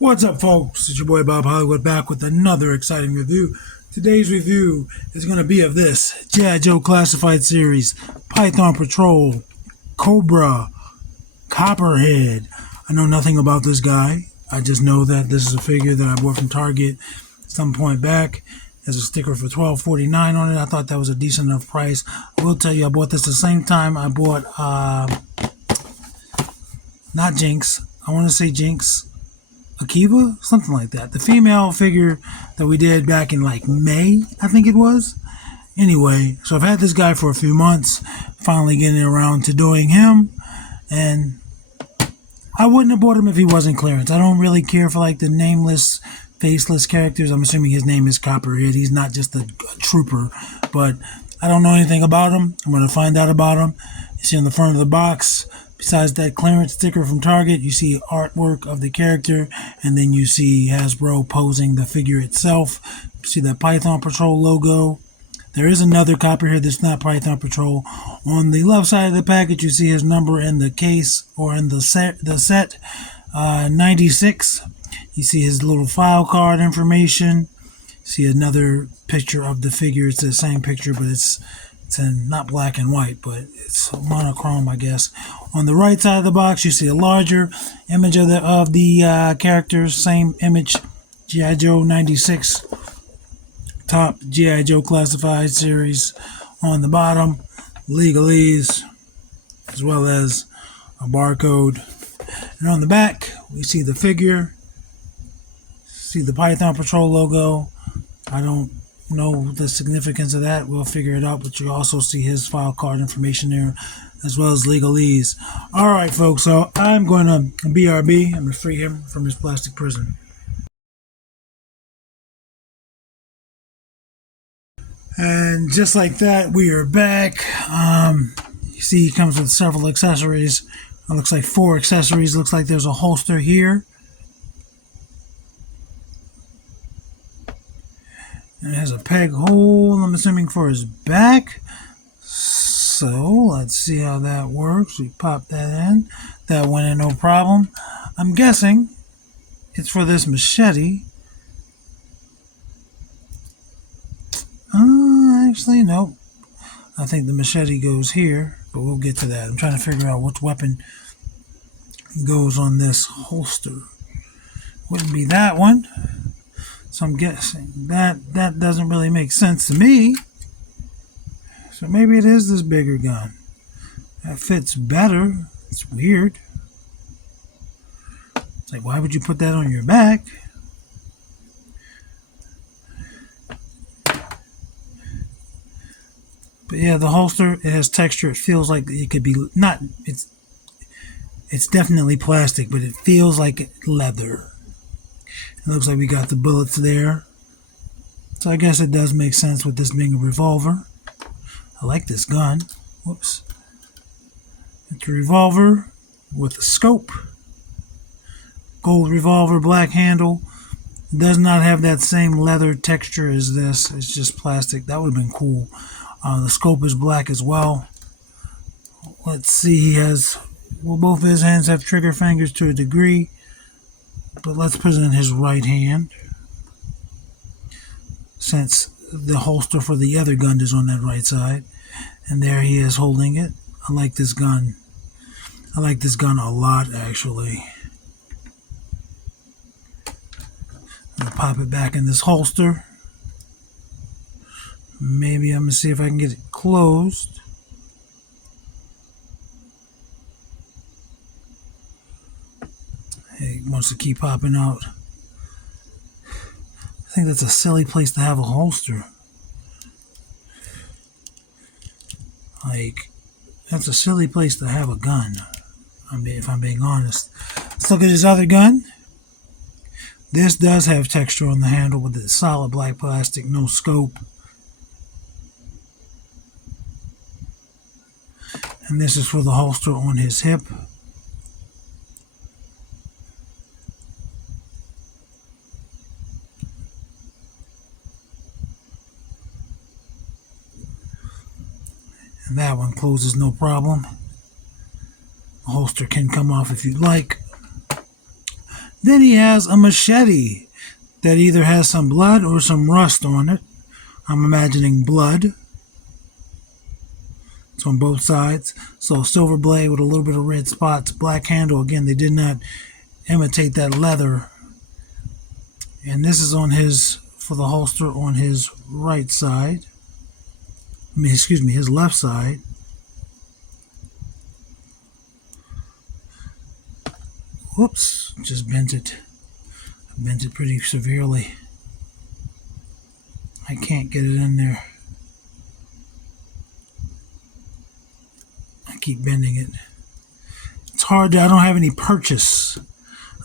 What's up, folks? It's your boy Bob Hollywood back with another exciting review. Today's review is going to be of this G.I. Joe Classified Series, Python Patrol, Cobra, Copperhead. I know nothing about this guy. I just know that this is a figure that I bought from Target some point back. There's a sticker for $12.49 on it. I thought that was a decent enough price. I will tell you, I bought this the same time I bought, not Jinx. I want to say Jinx. Akiva, something like that. The female figure that we did back in like May, I think it was. Anyway, so I've had this guy for a few months, finally getting around to doing him, and I wouldn't have bought him if he wasn't clearance. I don't really care for like the nameless, faceless characters. I'm assuming his name is Copperhead. He's not just a trooper, but I don't know anything about him. I'm going to find out about him. You see on the front of the box, besides that clearance sticker from Target, you see artwork of the character, and then you see Hasbro posing the figure itself. You see that Python Patrol logo. There is another Copperhead that's not Python Patrol. On the left side of the package, you see his number in the case or in the set 96. You see his little file card information. See another picture of the figure. It's the same picture, but it's in not black and white, but it's monochrome, I guess. On the right side of the box, you see a larger image of the characters. Same image, G.I. Joe 96, top G.I. Joe Classified Series. On the bottom, legalese, as well as a barcode. And on the back, we see the figure, see the Python Patrol logo. I don't know the significance of that. We'll figure it out, but you also see his file card information there, as well as legalese. All right, folks, so I'm going to BRB. I'm going to free him from his plastic prison. And just like that, we are back. You see he comes with several accessories. It looks like 4 accessories. Looks like there's a holster here. And it has a peg hole, I'm assuming, for his back. So, let's see how that works. We pop that in. That went in no problem. I'm guessing it's for this machete. Actually, nope. I think the machete goes here, but we'll get to that. I'm trying to figure out which weapon goes on this holster. Wouldn't be that one. So I'm guessing that doesn't really make sense to me. So maybe it is this bigger gun. That fits better. It's weird. It's like, why would you put that on your back? But yeah, the holster, it has texture. It feels like it could be not. It's definitely plastic, but it feels like leather. It looks like we got the bullets there. So I guess it does make sense with this being a revolver. I like this gun. Whoops. It's a revolver with a scope. Gold revolver, black handle. It does not have that same leather texture as this. It's just plastic. That would have been cool. The scope is black as well. Let's see. He has, well, both of his hands have trigger fingers to a degree. But let's present his right hand, since the holster for the other gun is on that right side. And there he is holding it. I like this gun. I like this gun a lot, actually. I'm going to pop it back in this holster. Maybe I'm going to see if I can get it closed. It wants to keep popping out. I think that's a silly place to have a holster. Like, that's a silly place to have a gun, if I'm being honest. Let's look at his other gun. This does have texture on the handle with the solid black plastic, no scope. And this is for the holster on his hip. And that one closes no problem. The holster can come off if you'd like. Then he has a machete that either has some blood or some rust on it. I'm imagining blood. It's on both sides. So silver blade with a little bit of red spots, black handle. Again, they did not imitate that leather. And this is on his, for the holster on his right side. Excuse me, his left side. Whoops, just bent it. I bent it pretty severely. I can't get it in there. I keep bending it. It's hard to, I don't have any purchase.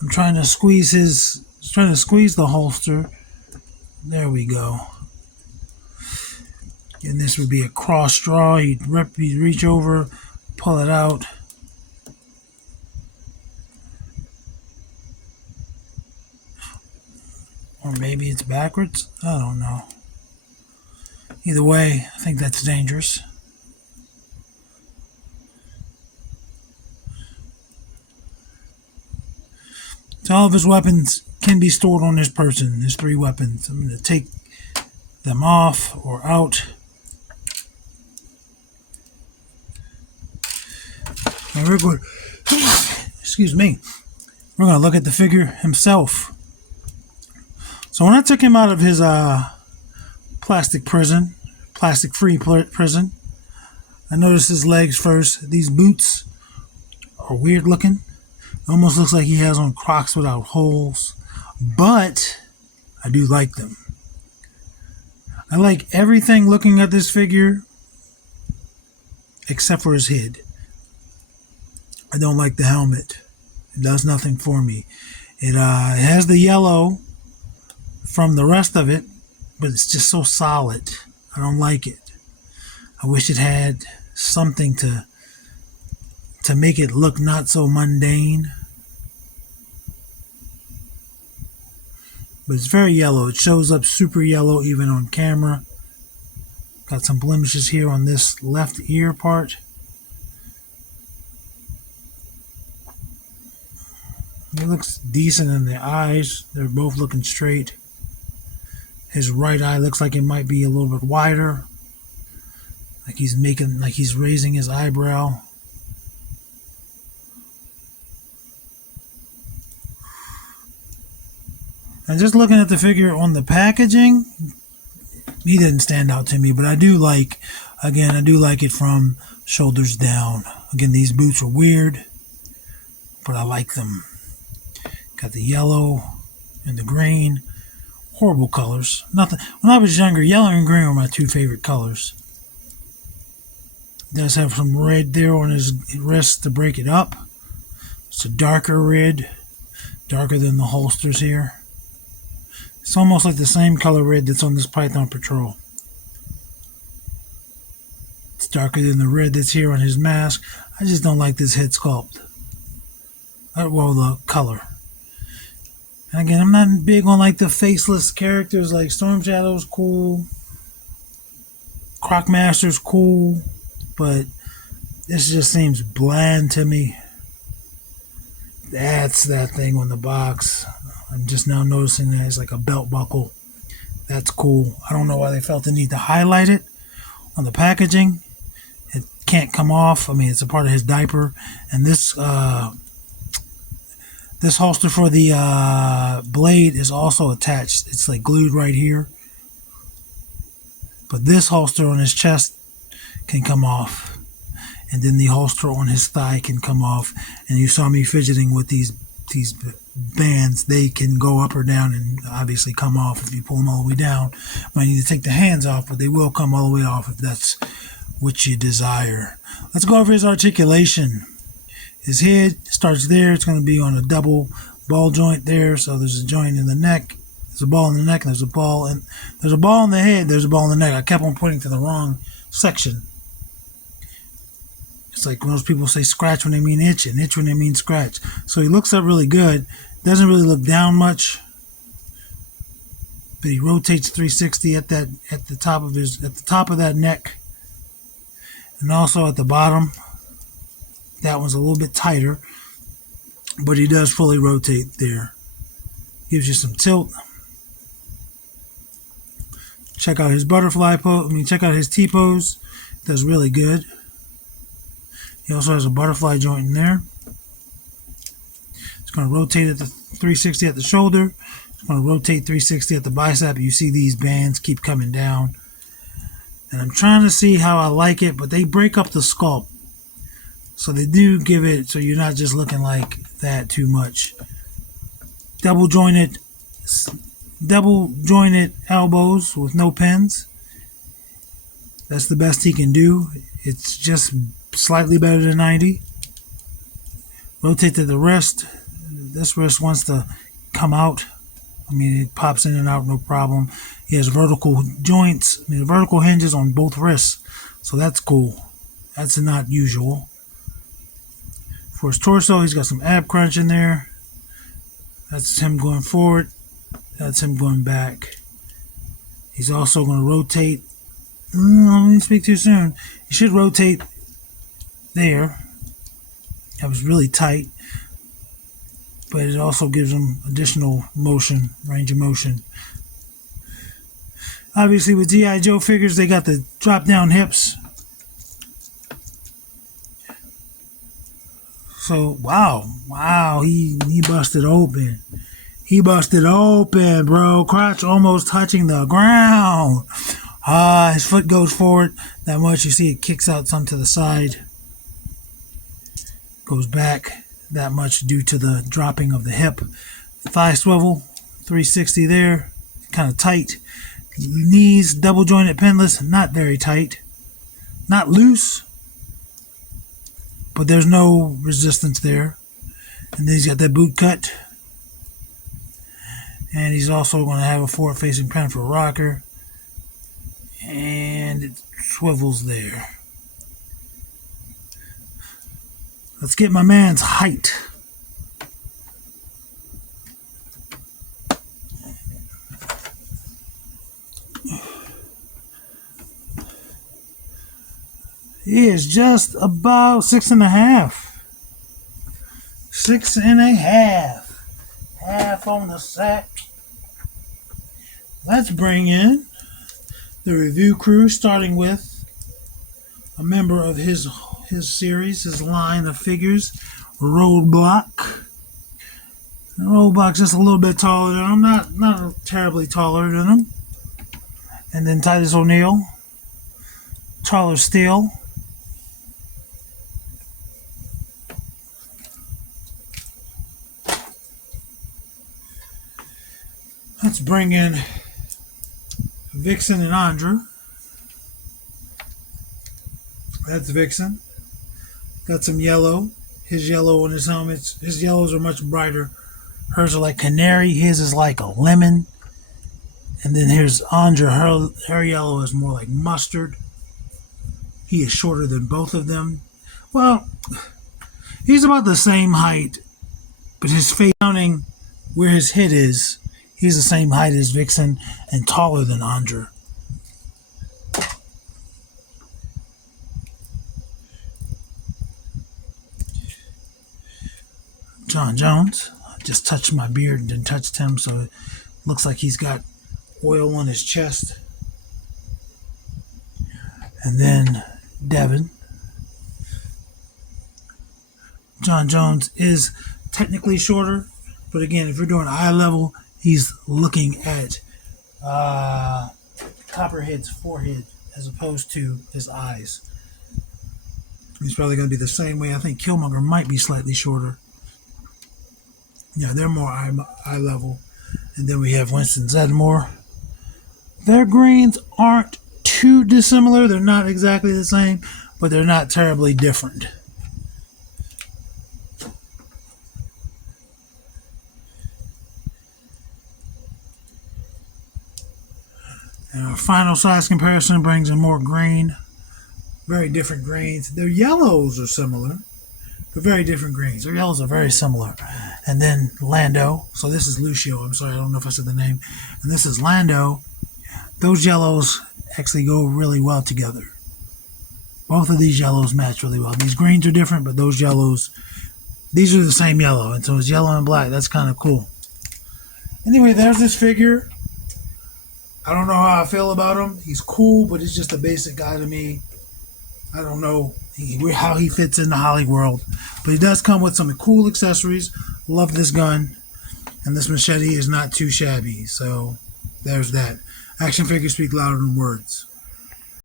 I'm trying to squeeze the holster. There we go. And this would be a cross straw. You'd reach over, pull it out. Or maybe it's backwards. I don't know. Either way, I think that's dangerous. So all of his weapons can be stored on this person. There's 3 weapons. I'm going to take them off or out. And we're going, excuse me, we're going to look at the figure himself. So when I took him out of his plastic free prison, I noticed his legs first. These boots are weird looking. It almost looks like he has on Crocs without holes, but I do like them. I like everything looking at this figure except for his head. I don't like the helmet. It does nothing for me. It has the yellow from the rest of it, but it's just so solid. I don't like it. I wish it had something to make it look not so mundane. But it's very yellow. It shows up super yellow even on camera. Got some blemishes here on this left ear part. It looks decent in the eyes. They're both looking straight. His right eye looks like it might be a little bit wider. Like he's raising his eyebrow. And just looking at the figure on the packaging, he didn't stand out to me, but I do like it from shoulders down. Again, these boots are weird, but I like them. Got the yellow and the green. Horrible colors. Nothing. When I was younger, yellow and green were my 2 favorite colors. He does have some red there on his wrist to break it up. It's a darker red, darker than the holsters here. It's almost like the same color red that's on this Python Patrol. It's darker than the red that's here on his mask. I just don't like this head sculpt. Well, the color. And again, I'm not big on like the faceless characters. Like Storm Shadow's cool. Crocmaster's cool. But this just seems bland to me. That's that thing on the box. I'm just now noticing that it's like a belt buckle. That's cool. I don't know why they felt the need to highlight it on the packaging. It can't come off. I mean, it's a part of his diaper. And this holster for the blade is also attached. It's like glued right here. But this holster on his chest can come off. And then the holster on his thigh can come off. And you saw me fidgeting with these bands. They can go up or down and obviously come off if you pull them all the way down. Might need to take the hands off, but they will come all the way off if that's what you desire. Let's go over his articulation. His head starts there. It's going to be on a double ball joint there. So there's a joint in the neck. There's a ball in the neck, and there's a ball in the head. There's a ball in the neck. I kept on pointing to the wrong section. It's like most people say scratch when they mean itch, and itch when they mean scratch. So he looks up really good. Doesn't really look down much, but he rotates 360 at the top of that neck, and also at the bottom. That one's a little bit tighter, but he does fully rotate there. Gives you some tilt. Check out his butterfly pose. Check out his T-pose. Does really good. He also has a butterfly joint in there. It's going to rotate at the 360 at the shoulder. It's going to rotate 360 at the bicep. You see these bands keep coming down. And I'm trying to see how I like it, but they break up the sculpt. So they do give it so you're not just looking like that too much. Double jointed elbows with no pins. That's the best he can do. It's just slightly better than 90. Rotate to the wrist. This wrist wants to come out. It pops in and out, no problem. He has vertical joints, vertical hinges on both wrists. So that's cool. That's not usual. For his torso, he's got some ab crunch in there. That's him going forward. That's him going back. He's also going to rotate. Let me speak too soon. He should rotate there. That was really tight. But it also gives him additional motion, range of motion. Obviously, with G.I. Joe figures, they got the drop-down hips. So, wow, he busted open. He busted open, bro. Crotch almost touching the ground. His foot goes forward that much. You see it kicks out some to the side. Goes back that much due to the dropping of the hip. Thigh swivel, 360 there. Kind of tight. Knees, double jointed pinless, not very tight. Not loose, but there's no resistance there. And then he's got that boot cut. And he's also going to have a forward-facing pin for rocker. And it swivels there. Let's get my man's height. He is just about 6.5. 6.5. Half on the sack. Let's bring in the review crew, starting with a member of his series, his line of figures, Roadblock. Roadblock's just a little bit taller than him, not terribly taller than him. And then Titus O'Neil, taller still. Let's bring in Vixen and Andra. That's Vixen. Got some yellow. His yellow on his helmets. His yellows are much brighter. Hers are like canary. His is like a lemon. And then here's Andra. Her yellow is more like mustard. He is shorter than both of them. Well, he's about the same height, but his face, counting where his head is, he's the same height as Vixen and taller than Andra. John Jones. I just touched my beard and then touched him, so it looks like he's got oil on his chest. And then Devin. John Jones is technically shorter, but again, if you're doing eye level, he's looking at Copperhead's forehead as opposed to his eyes. He's probably going to be the same way. I think Killmonger might be slightly shorter. Yeah, they're more eye level. And then we have Winston Zeddemore. Their greens aren't too dissimilar. They're not exactly the same, but they're not terribly different. And our final size comparison brings in more green. Very different greens. Their yellows are similar, but very different greens. Their yellows are very similar. And then Lando. So this is Lucio. I'm sorry, I don't know if I said the name. And this is Lando. Those yellows actually go really well together. Both of these yellows match really well. These greens are different, but those yellows, these are the same yellow. And so it's yellow and black. That's kind of cool. Anyway, there's this figure. I don't know how I feel about him. He's cool, but he's just a basic guy to me. I don't know how he fits in the Holly world. But he does come with some cool accessories. Love this gun. And this machete is not too shabby. So there's that. Action figures speak louder than words.